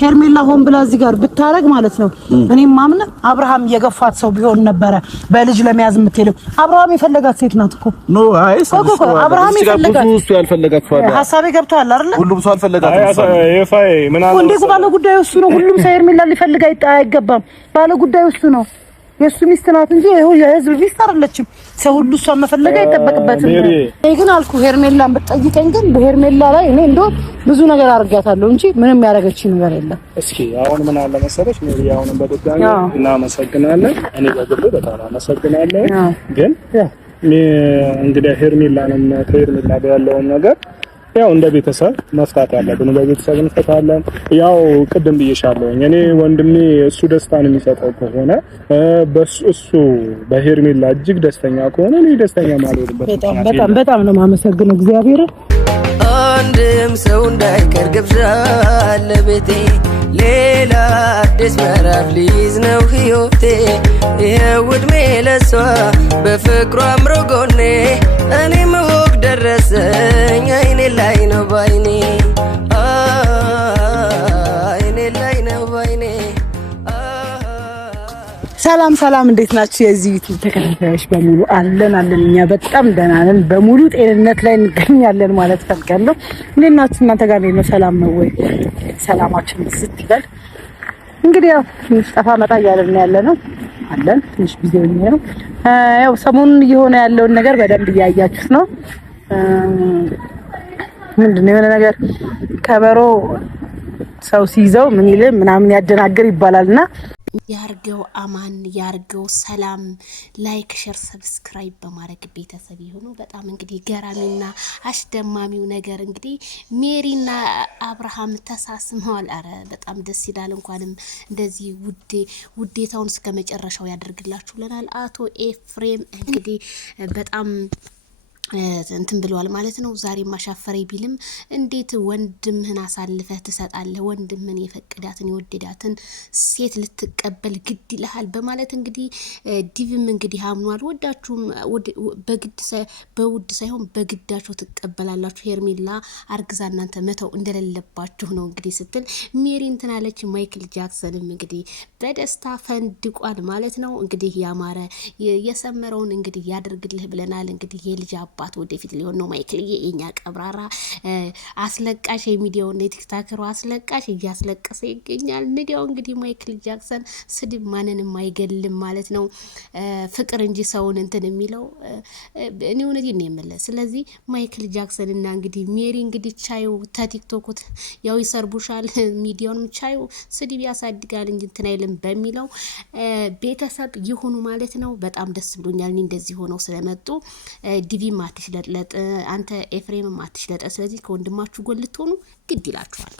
ሄርሜላ ሆን ብላ እዚህ ጋር ብታረግ ማለት ነው እኔም ማምነ አብርሃም የገፋት ሰው ቢሆን ነበረ በልጅ ለመያዝ የምትሄደው አብርሃም የፈለጋት ሴት ናት እኮ ኖ አይስ አብርሃም የፈለጋት ብዙ ሰው ያልፈለጋት ሰው አለ ሐሳቤ ገብቷል አይደል ሁሉም ሰው አልፈለጋት ኤፋይ ምናምን እንዴ ባለ ጉዳይ እሱ ነው ሁሉም ሰው ሄርሜላ ሊፈልግ አይገባም ባለ ጉዳይ እሱ ነው የሱ ሚስት ናት እንጂ ይሄው የህዝብ ሚስት አይደለችም ሰው ሁሉ እሷ መፈለግ አይተበቅበትም እኔ ግን አልኩ ሄርሜላን በጠይቀኝ ግን በሄርሜላ ላይ እኔ እንደው ብዙ ነገር አርጋታለሁ እንጂ ምንም ያረጋችኝ ነገር የለም እስኪ አሁን ምን አለ መሰለሽ ሜሪ አሁን በድጋሚ እናመሰግናለን እኔ በግሌ በጣም አመሰግናለሁ ግን እንግዲህ ሄርሜላንም ከሄርሜላ ጋር ያለውን ነገር ያው እንደ ቤተሰብ መፍታት ያለብን በቤተሰብ እንፈታለን ያው ቅድም ብዬሻለሁ እኔ ወንድሜ እሱ ደስታን የሚሰጠው ከሆነ እሱ በሄርሜላ እጅግ ደስተኛ ከሆነ እኔ ደስተኛ ማለት በጣም ነው ማመሰግነው እግዚአብሔር አንድም ሰው እንዳይቀር ግብዣ ለቤቴ ሌላ አዲስ ምዕራፍ ሊይዝ ነው ህይወቴ ይሄው ዕድሜ ለሷ በፍቅሯ አምሮ ጎኔ እኔም ወግ ደረሰኝ አይኔ ላይ ነው ባይኔ አይኔ ላይ ነው ባይኔ ሰላም እንዴት ናችሁ የዚህ ዩቲዩብ ተከታታዮች በሙሉ አለን እኛ በጣም ደህና ነን በሙሉ ጤንነት ላይ እንገኛለን ማለት ፈልጋለሁ እንዴት ናችሁ እናንተ ጋር ነው ሰላም ነው ወይ ሰላማችን ስትይበል እንግዲህ ያው ጠፋ መጣ እያልን ያለነው አለን ትንሽ ጊዜ ነው ያው ሰሞኑን እየሆነ ያለውን ነገር በደንብ እያያችሁት ነው ምንድነው የሆነ ነገር ከበሮ ሰው ሲይዘው ምን ይል ምናምን ያደናገር ይባላልና ያርገው አማን ያርገው ሰላም ላይክ ሼር ሰብስክራይብ በማድረግ ቤተሰብ ይሁኑ በጣም እንግዲህ ገራሚና አስደማሚው ነገር እንግዲህ ሜሪና አብርሃም ተሳስመዋል አረ በጣም ደስ ይላል እንኳንም እንደዚህ ውዴታውን እስከመጨረሻው ያደርግላችሁ ለናል አቶ ኤፍሬም እንግዲህ በጣም እንትን ብለዋል ማለት ነው ዛሬ ማሻፈሬ ቢልም እንዴት ወንድምህን አሳልፈህ ትሰጣለህ ወንድምህን የፈቀዳትን የወደዳትን ሴት ልትቀበል ግድ ይልሃል በማለት እንግዲህ ዲቪም እንግዲህ አምኗል ወዳችሁም በውድ ሳይሆን በግዳቸው ትቀበላላችሁ ሄርሜላ አርግዛ እናንተ መተው እንደሌለባችሁ ነው እንግዲህ ስትል ሜሪ እንትን አለች ማይክል ጃክሰንም እንግዲህ በደስታ ፈንድቋል ማለት ነው እንግዲህ ያማረ የሰመረውን እንግዲህ ያድርግልህ ብለናል እንግዲህ የልጅ አባት ወደፊት ሊሆን ነው ማይክልዬ የኛ ቀብራራ አስለቃሽ የሚዲያውን የቲክታከሩ አስለቃሽ እያስለቀሰ ይገኛል ሚዲያው እንግዲህ ማይክል ጃክሰን ስድብ ማንንም አይገልም ማለት ነው ፍቅር እንጂ ሰውን እንትን የሚለው እኔ እውነቴን ነው የምልህ ስለዚህ ማይክል ጃክሰን እና እንግዲህ ሜሪ እንግዲህ ቻዩ ተቲክቶክ ያው ይሰርቡሻል ሚዲያውንም ቻዩ ስድብ ያሳድጋል እንጂ እንትን አይልም በሚለው ቤተሰብ ይሁኑ ማለት ነው በጣም ደስ ብሎኛል እንደዚህ ሆነው ስለመጡ ዲቪ ማትሽለጥለጥ አንተ ኤፍሬም ማትሽለጥ ስለዚህ ከወንድማችሁ ጎን ልትሆኑ ግድ ይላችኋል